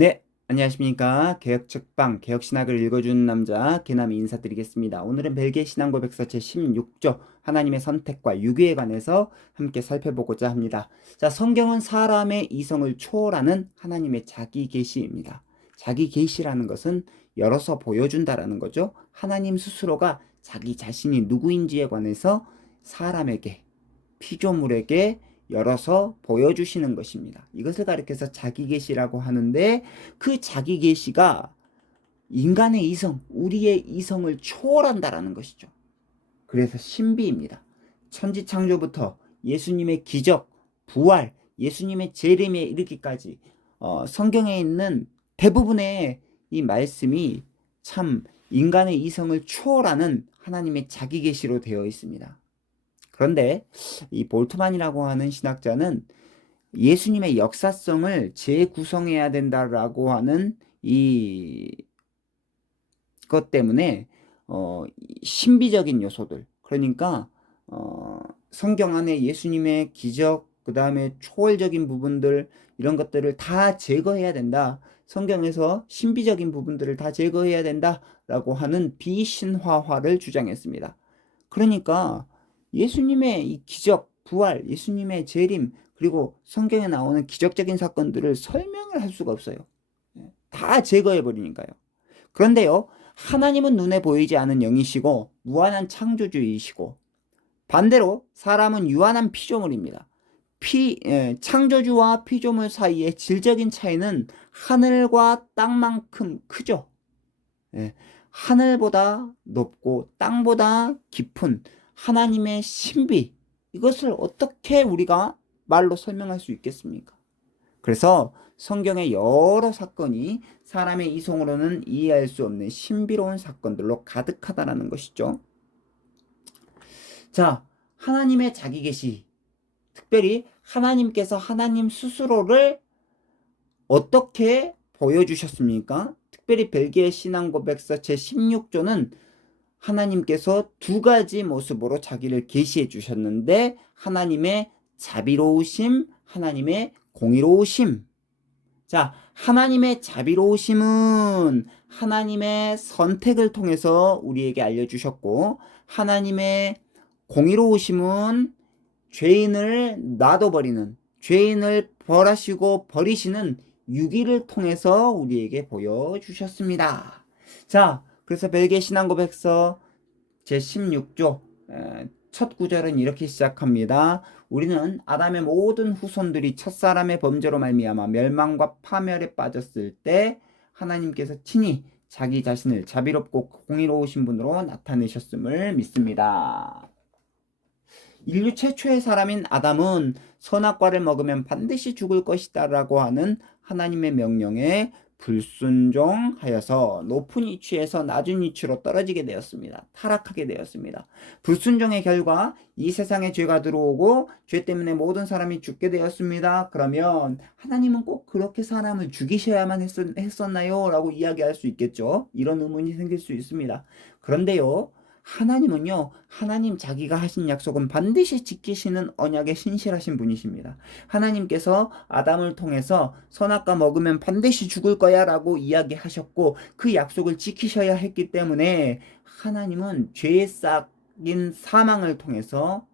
네, 안녕하십니까. 개혁책방, 개혁신학을 읽어주는 남자, 개남이 인사드리겠습니다. 오늘은 벨기에 신앙고백서 제16조, 하나님의 선택과 유기에 관해서 함께 살펴보고자 합니다. 자, 성경은 사람의 이성을 초월하는 하나님의 자기 계시입니다. 자기 계시라는 것은 열어서 보여준다라는 거죠. 하나님 스스로가 자기 자신이 누구인지에 관해서 사람에게, 피조물에게 열어서 보여주시는 것입니다. 이것을 가리켜서 자기계시라고 하는데, 그 자기계시가 인간의 이성, 우리의 이성을 초월한다라는 것이죠. 그래서 신비입니다. 천지창조부터 예수님의 기적, 부활, 예수님의 재림에 이르기까지 성경에 있는 대부분의 이 말씀이 참 인간의 이성을 초월하는 하나님의 자기계시로 되어 있습니다. 그런데 이 볼트만이라고 하는 신학자는 예수님의 역사성을 재구성해야 된다라고 하는 이것 때문에 신비적인 요소들, 그러니까 성경 안에 예수님의 기적, 그 다음에 초월적인 부분들, 이런 것들을 다 제거해야 된다. 성경에서 신비적인 부분들을 다 제거해야 된다라고 하는 비신화화를 주장했습니다. 그러니까 예수님의 이 기적, 부활, 예수님의 재림, 그리고 성경에 나오는 기적적인 사건들을 설명을 할 수가 없어요. 다 제거해 버리니까요. 그런데요, 하나님은 눈에 보이지 않는 영이시고 무한한 창조주이시고, 반대로 사람은 유한한 피조물입니다. 창조주와 피조물 사이의 질적인 차이는 하늘과 땅만큼 크죠. 예, 하늘보다 높고 땅보다 깊은 하나님의 신비, 이것을 어떻게 우리가 말로 설명할 수 있겠습니까? 그래서 성경의 여러 사건이 사람의 이성으로는 이해할 수 없는 신비로운 사건들로 가득하다는 것이죠. 자, 하나님의 자기 계시, 특별히 하나님께서 하나님 스스로를 어떻게 보여주셨습니까? 특별히 벨기에 신앙고백서 제16조는 하나님께서 두 가지 모습으로 자기를 계시해 주셨는데, 하나님의 자비로우심, 하나님의 공의로우심. 자, 하나님의 자비로우심은 하나님의 선택을 통해서 우리에게 알려주셨고, 하나님의 공의로우심은 죄인을 놔둬버리는, 죄인을 벌하시고 버리시는 유기를 통해서 우리에게 보여주셨습니다. 자, 그래서 벨기에 신앙고백서 제16조 첫 구절은 이렇게 시작합니다. 우리는 아담의 모든 후손들이 첫사람의 범죄로 말미암아 멸망과 파멸에 빠졌을 때 하나님께서 친히 자기 자신을 자비롭고 공의로우신 분으로 나타내셨음을 믿습니다. 인류 최초의 사람인 아담은 선악과를 먹으면 반드시 죽을 것이다 라고 하는 하나님의 명령에 불순종하여서 높은 위치에서 낮은 위치로 떨어지게 되었습니다. 타락하게 되었습니다. 불순종의 결과 이 세상에 죄가 들어오고 죄 때문에 모든 사람이 죽게 되었습니다. 그러면 하나님은 꼭 그렇게 사람을 죽이셔야만 했었나요? 라고 이야기할 수 있겠죠. 이런 의문이 생길 수 있습니다. 그런데요, 하나님은요, 하나님 자기가 하신 약속은 반드시 지키시는 언약에 신실하신 분이십니다. 하나님께서 아담을 통해서 선악과 먹으면 반드시 죽을 거야 라고 이야기하셨고, 그 약속을 지키셔야 했기 때문에 하나님은 죄에 싹인 사망을 통해서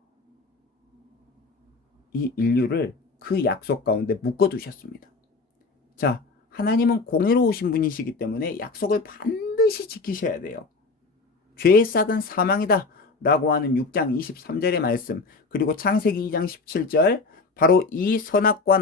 이 인류를 그 약속 가운데 묶어두셨습니다. 자, 하나님은 공의로우신 분이시기 때문에 약속을 반드시 지키셔야 돼요. 죄의 싹은 사망이다 라고 하는 6장 23절의 말씀, 그리고 창세기 2장 17절, 바로 이 선악과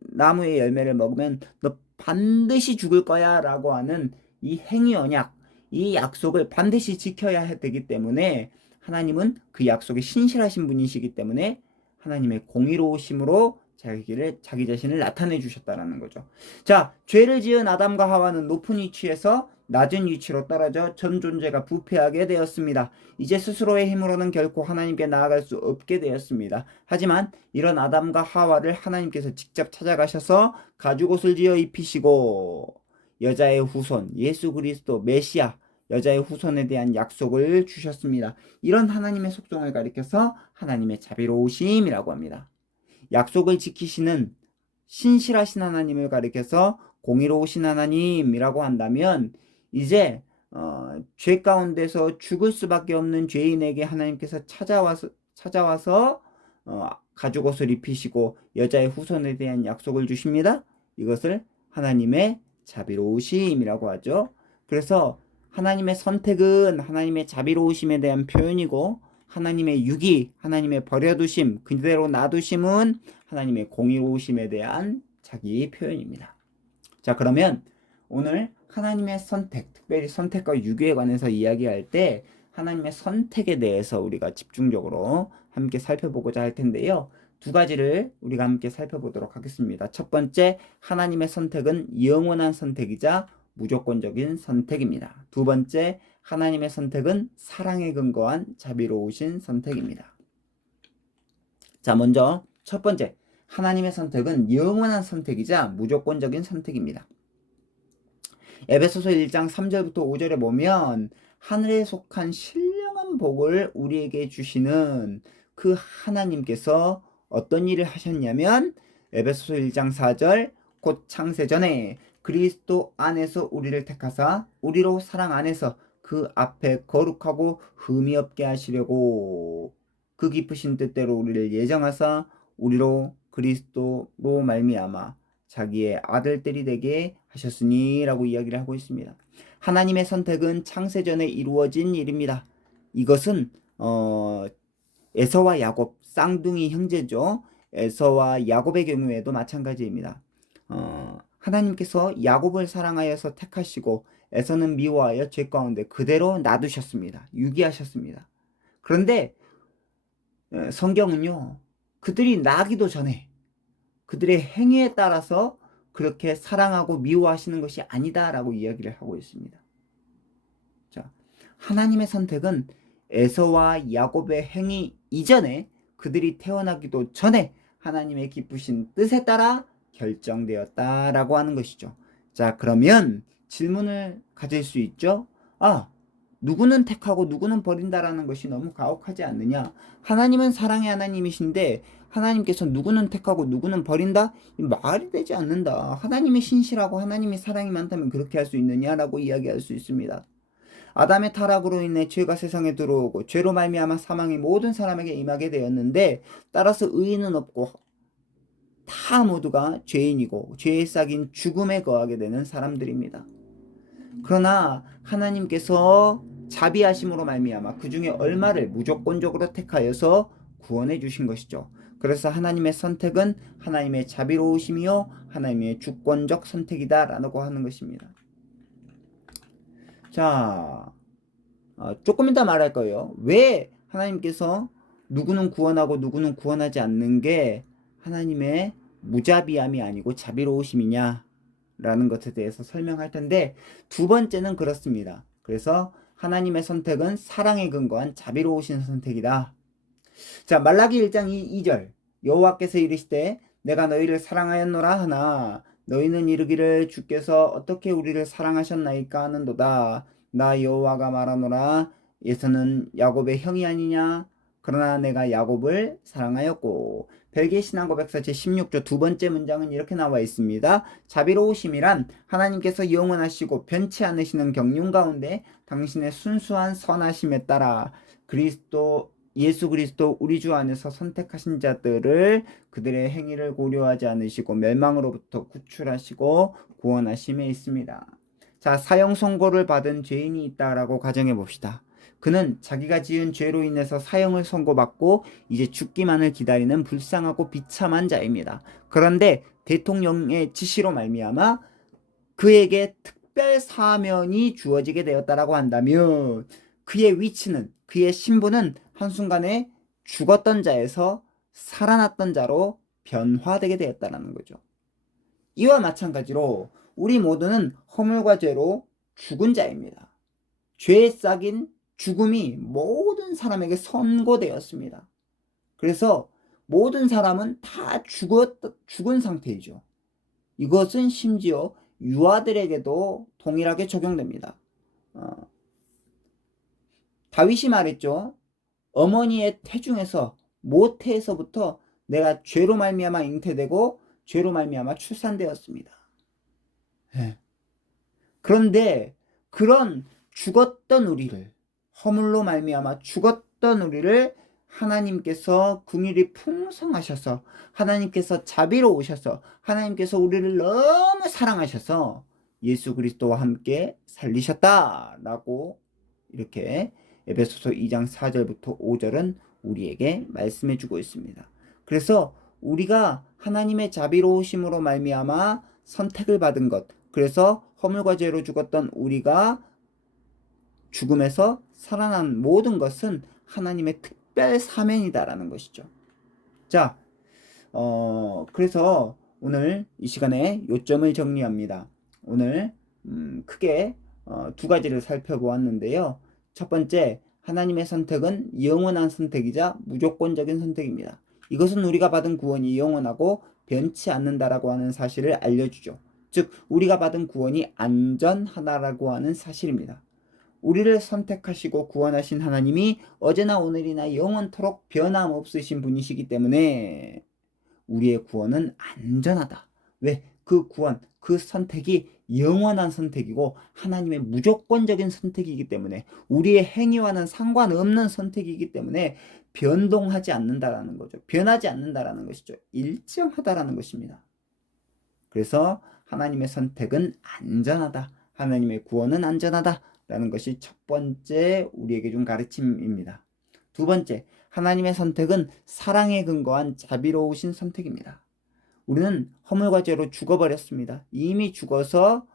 나무의 열매를 먹으면 너 반드시 죽을 거야 라고 하는 이 행위 언약, 이 약속을 반드시 지켜야 되기 때문에 하나님은 그 약속에 신실하신 분이시기 때문에 하나님의 공의로우심으로 자기 자신을 나타내 주셨다는 거죠. 자, 죄를 지은 아담과 하와는 높은 위치에서 낮은 위치로 떨어져 전 존재가 부패하게 되었습니다. 이제 스스로의 힘으로는 결코 하나님께 나아갈 수 없게 되었습니다. 하지만 이런 아담과 하와를 하나님께서 직접 찾아가셔서 가죽옷을 지어 입히시고 여자의 후손 예수 그리스도 메시아, 여자의 후손에 대한 약속을 주셨습니다. 이런 하나님의 속성을 가리켜서 하나님의 자비로우심이라고 합니다. 약속을 지키시는 신실하신 하나님을 가리켜서 공의로우신 하나님이라고 한다면 이제 죄 가운데서 죽을 수밖에 없는 죄인에게 하나님께서 찾아와서 가죽옷을 입히시고 여자의 후손에 대한 약속을 주십니다. 이것을 하나님의 자비로우심이라고 하죠. 그래서 하나님의 선택은 하나님의 자비로우심에 대한 표현이고, 하나님의 유기, 하나님의 버려두심, 그대로 놔두심은 하나님의 공의로우심에 대한 자기 표현입니다. 자, 그러면 오늘 하나님의 선택, 특별히 선택과 유기에 관해서 이야기할 때 하나님의 선택에 대해서 우리가 집중적으로 함께 살펴보고자 할 텐데요. 두 가지를 우리가 함께 살펴보도록 하겠습니다. 첫 번째, 하나님의 선택은 영원한 선택이자 무조건적인 선택입니다. 두 번째, 하나님의 선택은 사랑에 근거한 자비로우신 선택입니다. 자, 먼저 첫 번째, 하나님의 선택은 영원한 선택이자 무조건적인 선택입니다. 에베소서 1장 3절부터 5절에 보면 하늘에 속한 신령한 복을 우리에게 주시는 그 하나님께서 어떤 일을 하셨냐면, 에베소서 1장 4절, 곧 창세전에 그리스도 안에서 우리를 택하사 우리로 사랑 안에서 그 앞에 거룩하고 흠이 없게 하시려고 그 깊으신 뜻대로 우리를 예정하사 우리로 그리스도로 말미암아 자기의 아들들이 되게 하셨으니 라고 이야기를 하고 있습니다. 하나님의 선택은 창세전에 이루어진 일입니다. 이것은 에서와 야곱, 쌍둥이 형제죠. 에서와 야곱의 경우에도 마찬가지입니다. 하나님께서 야곱을 사랑하여서 택하시고 에서는 미워하여 죄 가운데 그대로 놔두셨습니다. 유기하셨습니다. 그런데 성경은요, 그들이 나기도 전에 그들의 행위에 따라서 그렇게 사랑하고 미워하시는 것이 아니다라고 이야기를 하고 있습니다. 자, 하나님의 선택은 에서와 야곱의 행위 이전에, 그들이 태어나기도 전에 하나님의 기쁘신 뜻에 따라 결정되었다라고 하는 것이죠. 자, 그러면 질문을 가질 수 있죠. 누구는 택하고 누구는 버린다라는 것이 너무 가혹하지 않느냐? 하나님은 사랑의 하나님이신데 하나님께서 누구는 택하고 누구는 버린다? 말이 되지 않는다. 하나님이 신실하고 하나님이 사랑이 많다면 그렇게 할 수 있느냐라고 이야기할 수 있습니다. 아담의 타락으로 인해 죄가 세상에 들어오고 죄로 말미암아 사망이 모든 사람에게 임하게 되었는데, 따라서 의인은 없고 다 모두가 죄인이고 죄의 싹인 죽음에 거하게 되는 사람들입니다. 그러나 하나님께서 자비하심으로 말미암아 그 중에 얼마를 무조건적으로 택하여서 구원해 주신 것이죠. 그래서 하나님의 선택은 하나님의 자비로우심이요 하나님의 주권적 선택이다라고 하는 것입니다. 자, 조금 이따 말할 거예요. 왜 하나님께서 누구는 구원하고 누구는 구원하지 않는 게 하나님의 무자비함이 아니고 자비로우심이냐 라는 것에 대해서 설명할 텐데, 두 번째는 그렇습니다. 그래서 하나님의 선택은 사랑에 근거한 자비로우신 선택이다. 자, 말라기 1장 2절, 여호와께서 이르시되 내가 너희를 사랑하였노라 하나 너희는 이르기를 주께서 어떻게 우리를 사랑하셨나이까 하는도다. 나 여호와가 말하노라 에서는 야곱의 형이 아니냐? 그러나 내가 야곱을 사랑하였고. 벨기에 신앙고백서 제16조 두 번째 문장은 이렇게 나와 있습니다. 자비로우심이란 하나님께서 영원하시고 변치 않으시는 경륜 가운데 당신의 순수한 선하심에 따라 예수 그리스도 우리 주 안에서 선택하신 자들을 그들의 행위를 고려하지 않으시고 멸망으로부터 구출하시고 구원하심에 있습니다. 자, 사형 선고를 받은 죄인이 있다라고 가정해 봅시다. 그는 자기가 지은 죄로 인해서 사형을 선고받고 이제 죽기만을 기다리는 불쌍하고 비참한 자입니다. 그런데 대통령의 지시로 말미암아 그에게 특별 사면이 주어지게 되었다라고 한다면 그의 위치는, 그의 신분은 한순간에 죽었던 자에서 살아났던 자로 변화되게 되었다는 거죠. 이와 마찬가지로 우리 모두는 허물과 죄로 죽은 자입니다. 죄에 싹인 죽음이 모든 사람에게 선고되었습니다. 그래서 모든 사람은 다 죽은 상태이죠. 이것은 심지어 유아들에게도 동일하게 적용됩니다. 다윗이 말했죠. 어머니의 태중에서, 모태에서부터 내가 죄로 말미암아 잉태되고 죄로 말미암아 출산되었습니다. 예. 그런데 그런 죽었던 우리를, 허물로 말미암아 죽었던 우리를 하나님께서 긍휼이 풍성하셔서, 하나님께서 자비로우셔서, 하나님께서 우리를 너무 사랑하셔서 예수 그리스도와 함께 살리셨다라고 이렇게 에베소서 2장 4절부터 5절은 우리에게 말씀해 주고 있습니다. 그래서 우리가 하나님의 자비로우심으로 말미암아 선택을 받은 것, 그래서 허물과 죄로 죽었던 우리가 죽음에서 살아난 모든 것은 하나님의 특별 사명이다라는 것이죠. 자, 그래서 오늘 이 시간에 요점을 정리합니다. 오늘 크게 두 가지를 살펴보았는데요. 첫 번째, 하나님의 선택은 영원한 선택이자 무조건적인 선택입니다. 이것은 우리가 받은 구원이 영원하고 변치 않는다라고 하는 사실을 알려주죠. 즉, 우리가 받은 구원이 안전하다라고 하는 사실입니다. 우리를 선택하시고 구원하신 하나님이 어제나 오늘이나 영원토록 변함없으신 분이시기 때문에 우리의 구원은 안전하다. 왜? 그 구원, 그 선택이 영원한 선택이고 하나님의 무조건적인 선택이기 때문에, 우리의 행위와는 상관없는 선택이기 때문에 변동하지 않는다라는 거죠. 변하지 않는다라는 것이죠. 일정하다라는 것입니다. 그래서 하나님의 선택은 안전하다. 하나님의 구원은 안전하다. 라는 것이 첫 번째 우리에게 준 가르침입니다. 두 번째, 하나님의 선택은 사랑에 근거한 자비로우신 선택입니다. 우리는 허물과 죄로 죽어버렸습니다. 이미 죽어서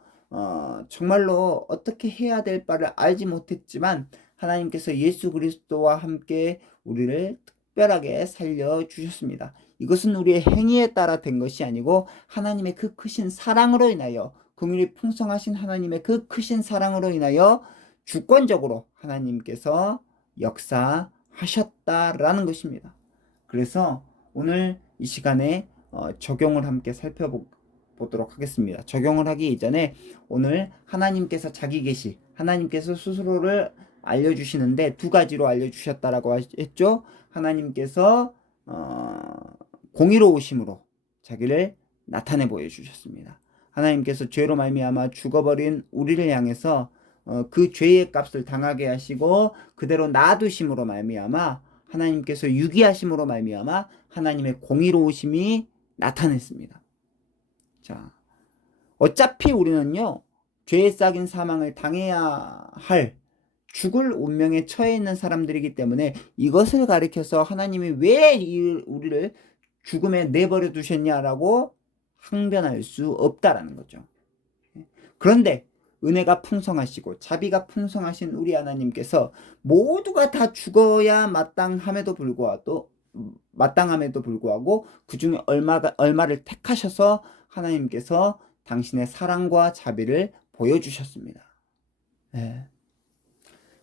정말로 어떻게 해야 될 바를 알지 못했지만 하나님께서 예수 그리스도와 함께 우리를 특별하게 살려주셨습니다. 이것은 우리의 행위에 따라 된 것이 아니고 하나님의 그 크신 사랑으로 인하여, 긍휼이 풍성하신 하나님의 그 크신 사랑으로 인하여 주권적으로 하나님께서 역사하셨다라는 것입니다. 그래서 오늘 이 시간에 적용을 함께 살펴보도록 하겠습니다. 적용을 하기 이전에 오늘 하나님께서 자기 계시, 하나님께서 스스로를 알려주시는데 두 가지로 알려주셨다라고 했죠. 하나님께서 공의로우심으로 자기를 나타내 보여주셨습니다. 하나님께서 죄로 말미암아 죽어버린 우리를 향해서 그 죄의 값을 당하게 하시고 그대로 놔두심으로 말미암아 하나님께서 유기하심으로 말미암아 하나님의 공의로우심이 나타냈습니다. 자, 어차피 우리는요, 죄에 싹인 사망을 당해야 할 죽을 운명에 처해 있는 사람들이기 때문에 이것을 가리켜서 하나님이 왜 우리를 죽음에 내버려 두셨냐라고 항변할 수 없다라는 거죠. 그런데 은혜가 풍성하시고 자비가 풍성하신 우리 하나님께서 모두가 다 죽어야 마땅함에도 불구하고 그 중에 얼마를 택하셔서 하나님께서 당신의 사랑과 자비를 보여주셨습니다. 네.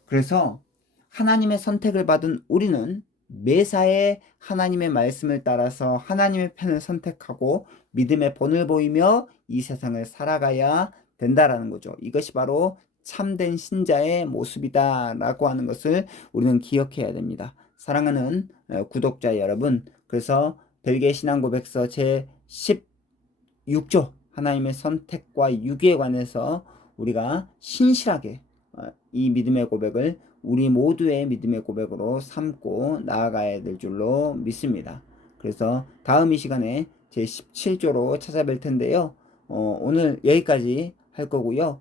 그래서 하나님의 선택을 받은 우리는 매사에 하나님의 말씀을 따라서 하나님의 편을 선택하고 믿음의 본을 보이며 이 세상을 살아가야 된다라는 거죠. 이것이 바로 참된 신자의 모습이다라고 하는 것을 우리는 기억해야 됩니다. 사랑하는 구독자 여러분, 그래서 벨기에 신앙고백서 제 16조 하나님의 선택과 유기에 관해서 우리가 신실하게 이 믿음의 고백을 우리 모두의 믿음의 고백으로 삼고 나아가야 될 줄로 믿습니다. 그래서 다음 이 시간에 제 17조로 찾아뵐 텐데요. 오늘 여기까지 할 거고요.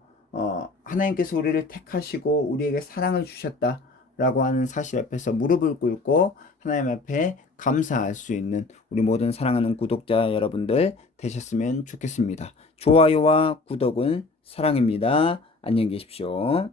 하나님께서 우리를 택하시고 우리에게 사랑을 주셨다라고 하는 사실 앞에서 무릎을 꿇고 하나님 앞에 감사할 수 있는 우리 모든 사랑하는 구독자 여러분들 되셨으면 좋겠습니다. 좋아요와 구독은 사랑입니다. 안녕히 계십시오.